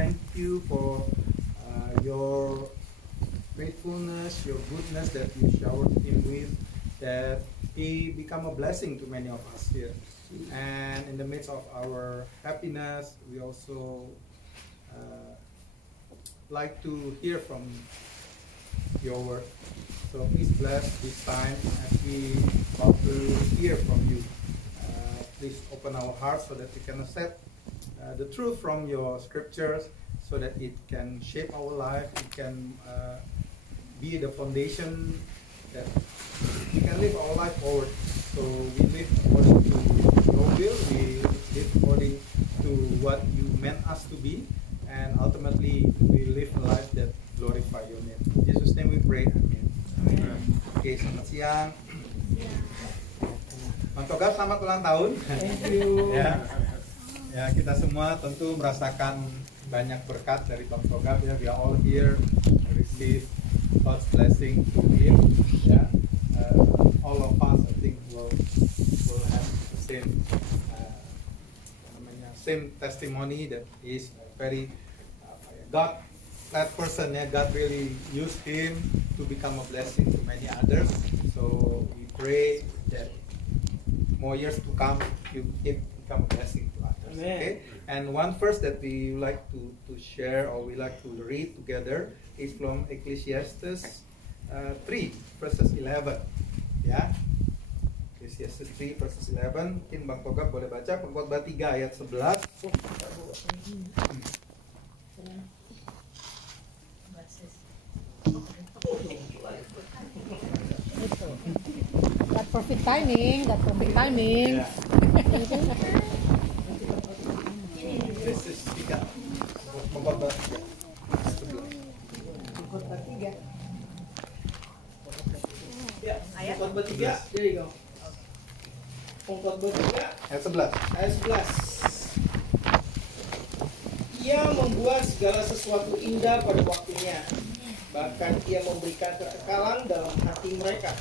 thank you for your faithfulness, your goodness that you showered him with, that he become a blessing to many of us here. And in the midst of our happiness, we also like to hear from your word. So please bless this time as we about to hear from you. Please open our hearts so that we can accept the truth from your scriptures, so that it can shape our life, it can be the foundation that we can live our life forward. So we live according to your will, we live according to what you meant us to be, and ultimately we live a life that glorify your name. In Jesus' name we pray, amen. Oke, selamat siang. Bang Togar, selamat ulang tahun. Thank you. Ya, kita semua tentu merasakan banyak berkat dari Bang Togar. Ya, we are all here to receive God's blessing to him. Ya, all of us I think will have the same testimony that he is very God-led person. Ya, God really used him to become a blessing to many others. So we pray that more years to come, you become a blessing to others. Amen. Okay? And one verse that we like to share, or we like to read together, is from Ecclesiastes 3 verses 11. Ya, Ecclesiastes 3 verses 11. Mungkin Bang Togar boleh baca Pengkhotbah 3 ayat 11. That perfect timing, that perfect timing. Yeah. This is 3. Pengkhotbah 3. Pengkhotbah 3. Ya, Ayat Pengkhotbah 3. There you go. Pengkhotbah 3 ayat 11. ayat 11. Ia membuat segala sesuatu indah pada waktunya. Bahkan ia memberikan kekekalan dalam hati mereka.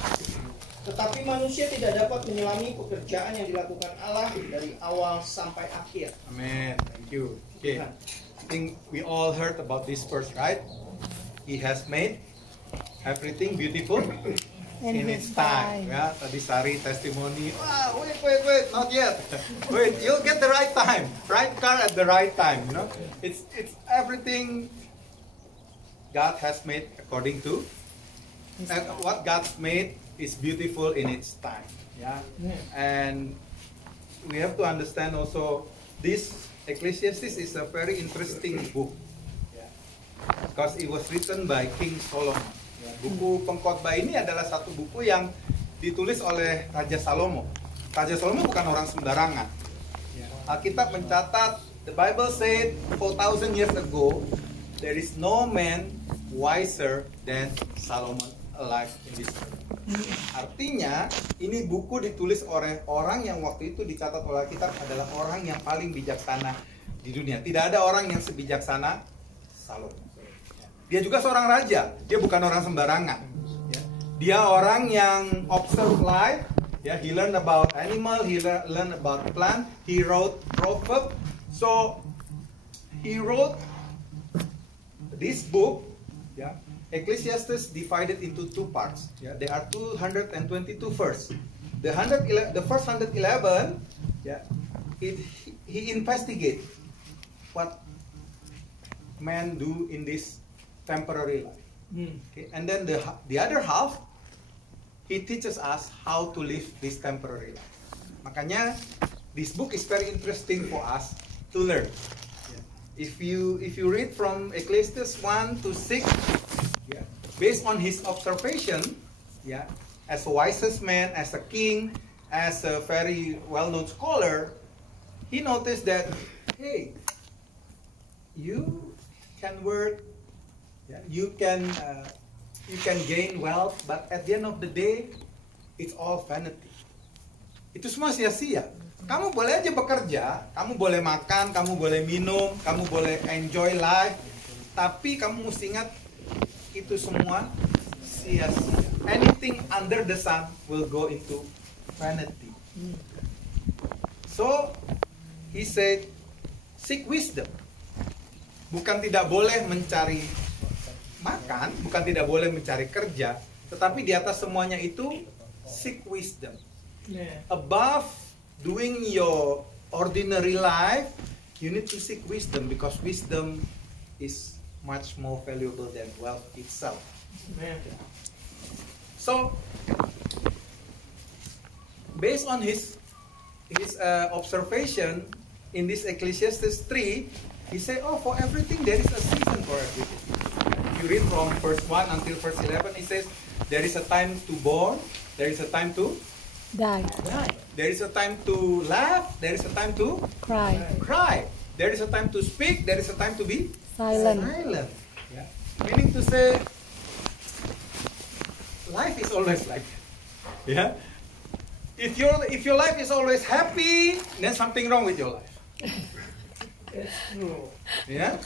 Tetapi manusia tidak dapat menyelami pekerjaan yang dilakukan Allah dari awal sampai akhir. Amen. Thank you. Okay. I think we all heard about this verse, right? He has made everything beautiful in its time. Ya, tadi Sari testimoni. Wah, wait, not yet. Wait, you'll get the right time, right car at the right time. You know, it's everything God has made according to, and what God's made is beautiful in its time. Yeah, and we have to understand also this Ecclesiastes is a very interesting book. Yeah, because it was written by King Solomon. Ya, buku Pengkhotbah ini adalah satu buku yang ditulis oleh Raja Salomo. Raja Salomo bukan orang sembarangan. Alkitab mencatat, the Bible said 4,000 years ago, there is no man wiser than Solomon alive in this world. Artinya, ini buku ditulis oleh orang yang waktu itu dicatat oleh Alkitab adalah orang yang paling bijaksana di dunia. Tidak ada orang yang sebijaksana Salomo. Dia juga seorang raja, dia bukan orang sembarangan. Dia orang yang observe life. Yeah, he learned about animal, he learned about plant, he wrote proverb. So he wrote this book. Yeah, Ecclesiastes divided into 2 parts. Yeah, there are 222 verses. The first 111, yeah, he investigate what men do in this temporary life. Okay, and then the other half, he teaches us how to live this temporary life. Makanya this book is very interesting for us to learn. Yeah. If you read from Ecclesiastes 1 to 6, yeah, based on his observation, yeah, as a wisest man, as a king, as a very well-known scholar, he noticed that, hey, you can work, yeah, you can gain wealth, but at the end of the day, it's all vanity. Itu semua sia-sia. Kamu boleh aja bekerja, kamu boleh makan, kamu boleh minum, kamu boleh enjoy life, tapi kamu mesti ingat itu semua sia-sia. Anything under the sun will go into vanity. So he said, seek wisdom. bukan tidak boleh mencari makan, bukan tidak boleh mencari kerja, tetapi di atas semuanya itu seek wisdom. Above doing your ordinary life, you need to seek wisdom, because wisdom is much more valuable than wealth itself. So, based on his observation in this Ecclesiastes 3, he said, "Oh, for everything there is a season for everything." If you read from verse 1 until verse 11, he says, "There is a time to born, there is a time to Die. there is a time to laugh, there is a time to cry, there is a time to speak, there is a time to be Silent. Yeah. Meaning to say, life is always like that. Yeah. If your life is always happy, then something wrong with your life. Yeah.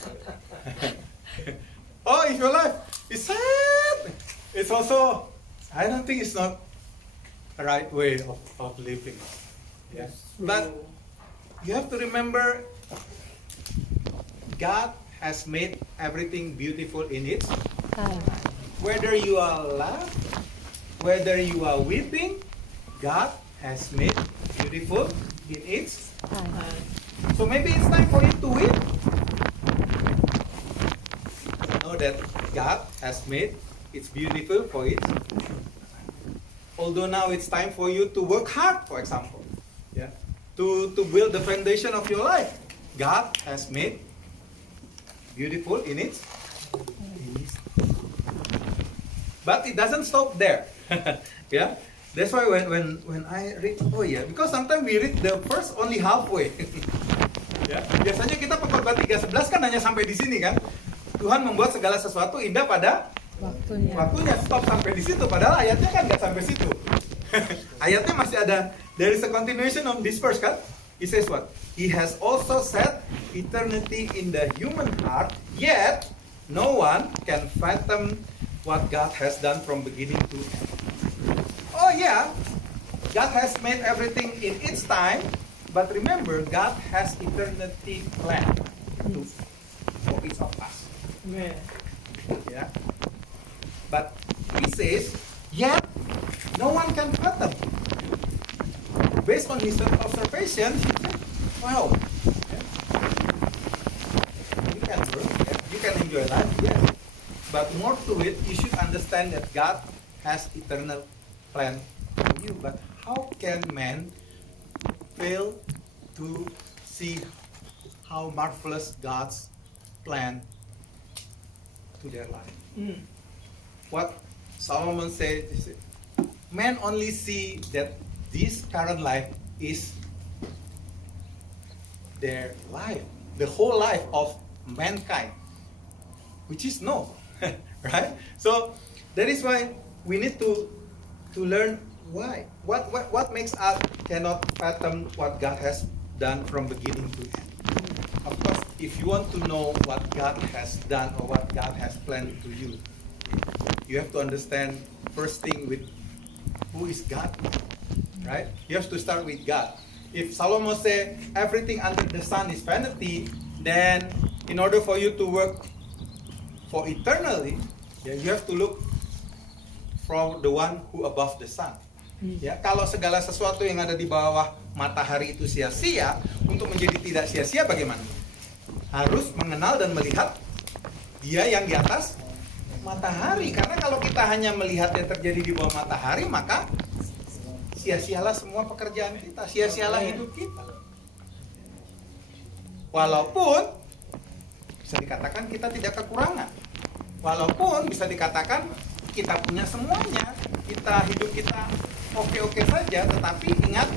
Oh, if your life is sad, it's also, I don't think it's not the right way of living. Yeah. But you have to remember, God has made everything beautiful in its Time. Whether you are laughing, whether you are weeping, God has made beautiful in its. So maybe it's time for you to weep. Know that God has made it's beautiful for it. Although now it's time for you to work hard, for example, yeah, to build the foundation of your life. God has made beautiful in its. But it doesn't stop there. Yeah, that's why when I read, oh yeah, because sometimes we read the verse only halfway. Ya, biasanya kita Pengkhotbah 3:11 kan hanya sampai di sini kan. Tuhan membuat segala sesuatu indah pada waktunya. Stop sampai di situ. Padahal ayatnya kan nggak sampai situ. Ayatnya masih ada. There is a continuation of this verse kan. He says what? He has also set eternity in the human heart, yet no one can fathom what God has done from beginning to end. Oh yeah, God has made everything in its time, but remember, God has eternity plan for each of us. Yeah. But he says, yet no one can fathom. Based on his observation, he said, wow, yeah, you can work, yeah, you can enjoy life, yes. But more to it, you should understand that God has eternal plan for you. But how can man fail to see how marvelous God's plan to their life? What Solomon said is, man only see that this current life is their life, the whole life of mankind, which is no. Right? So that is why we need to learn why. What makes us cannot fathom what God has done from beginning to end. Of course, if you want to know what God has done or what God has planned to you, you have to understand first thing with who is God. Right? You have to start with God. If Solomon said everything under the sun is vanity, then in order for you to work for eternally, yeah, you have to look from the one who above the sun. Ya, kalau segala sesuatu yang ada di bawah matahari itu sia-sia, untuk menjadi tidak sia-sia bagaimana? Harus mengenal dan melihat dia yang di atas matahari. Karena kalau kita hanya melihat yang terjadi di bawah matahari, maka sia-sialah semua pekerjaan kita, sia-sialah hidup kita. Walaupun bisa dikatakan kita tidak kekurangan. Walaupun bisa dikatakan kita punya semuanya, hidup kita oke-oke saja, tetapi ingat,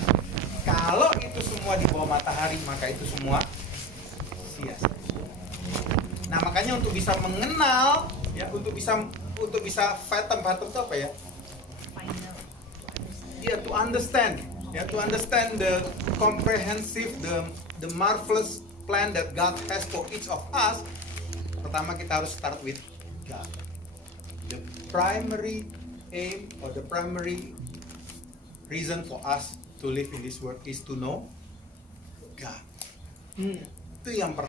kalau itu semua di bawah matahari, maka itu semua sia-sia. Nah, makanya untuk bisa mengenal, ya, untuk bisa fathom itu apa ya? Ya, to understand the comprehensive, the marvelous plan that God has for each of us. Pertama kita harus start with God. The primary aim or the primary reason for us to live in this world is to know God. Itu yang pertama.